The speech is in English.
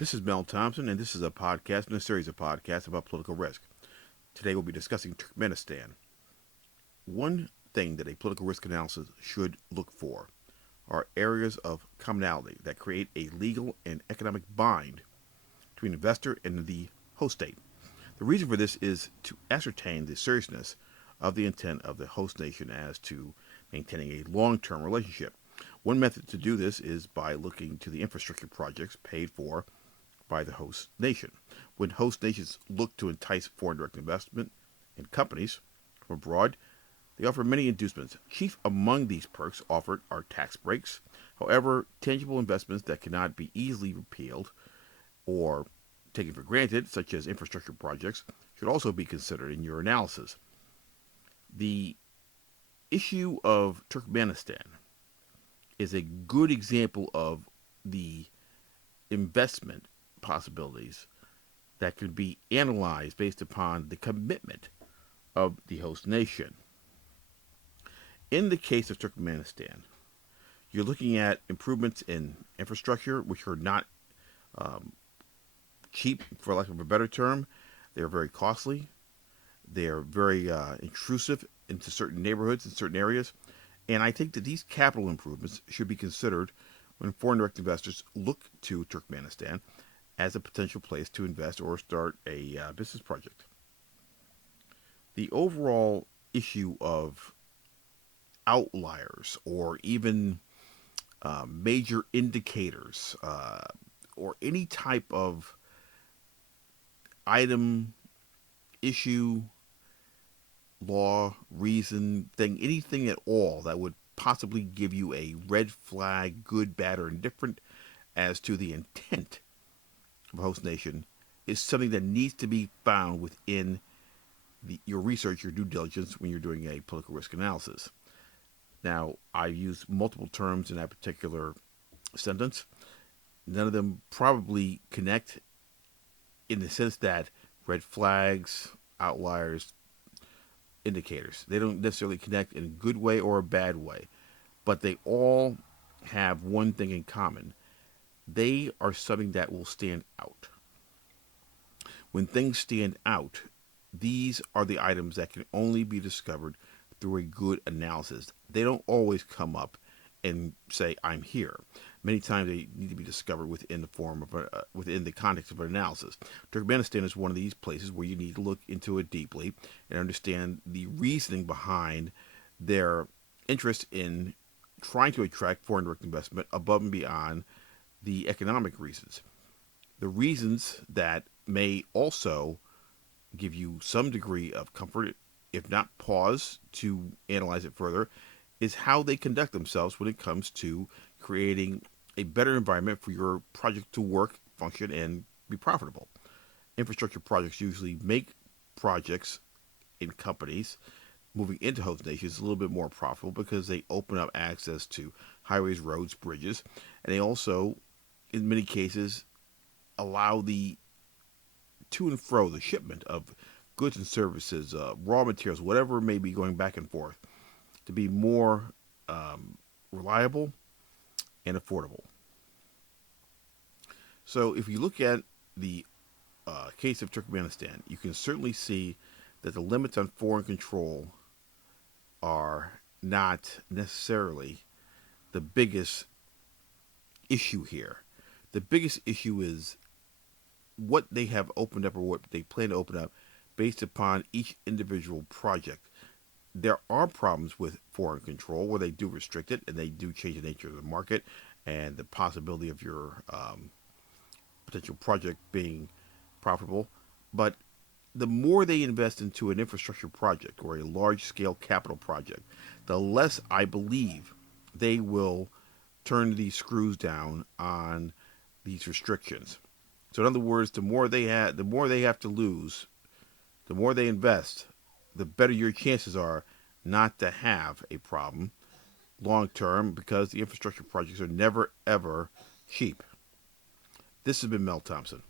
This is Mel Thompson, and this is a podcast in a series of podcasts about political risk. Today we'll be discussing Turkmenistan. One thing that a political risk analysis should look for are areas of commonality that create a legal and economic bind between investor and the host state. The reason for this is to ascertain the seriousness of the intent of the host nation as to maintaining a long-term relationship. One method to do this is by looking to the infrastructure projects paid for by the host nation. When host nations look to entice foreign direct investment in companies from abroad, they offer many inducements. Chief among these perks offered are tax breaks. However, tangible investments that cannot be easily repealed or taken for granted, such as infrastructure projects, should also be considered in your analysis. The issue of Turkmenistan is a good example of the investment possibilities that could be analyzed based upon the commitment of the host nation. In the case of Turkmenistan, you're looking at improvements in infrastructure, which are not um, cheap, for lack of a better term. They're very costly. They're very intrusive into certain neighborhoods and certain areas. And I think that these capital improvements should be considered when foreign direct investors look to Turkmenistan as a potential place to invest or start a business project. The overall issue of outliers or even major indicators or any type of item, issue, law, reason, thing, anything at all that would possibly give you a red flag, good, bad, or indifferent as to the intent of a host nation is something that needs to be found within your research, your due diligence when you're doing a political risk analysis. Now, I use multiple terms in that particular sentence. None of them probably connect in the sense that red flags, outliers, indicators, they don't necessarily connect in a good way or a bad way, but they all have one thing in common. They are something that will stand out. When things stand out, these are the items that can only be discovered through a good analysis. They don't always come up and say, "I'm here." Many times they need to be discovered within the form of within the context of an analysis. Turkmenistan is one of these places where you need to look into it deeply and understand the reasoning behind their interest in trying to attract foreign direct investment above and beyond the economic reasons. The reasons that may also give you some degree of comfort, if not pause to analyze it further, is how they conduct themselves when it comes to creating a better environment for your project to work, function, and be profitable. Infrastructure projects usually make projects in companies moving into host nations a little bit more profitable because they open up access to highways, roads, bridges, and they also, in many cases, allow the to and fro, the shipment of goods and services, raw materials, whatever may be going back and forth, to be more reliable and affordable. So, if you look at the case of Turkmenistan, you can certainly see that the limits on foreign control are not necessarily the biggest issue here. The biggest issue is what they have opened up or what they plan to open up based upon each individual project. There are problems with foreign control where they do restrict it and they do change the nature of the market and the possibility of your potential project being profitable. But the more they invest into an infrastructure project or a large scale capital project, the less I believe they will turn these screws down on these restrictions. So in other words, the more they have to lose, the more they invest, the better your chances are not to have a problem long term because the infrastructure projects are never ever cheap. This has been Mel Thompson.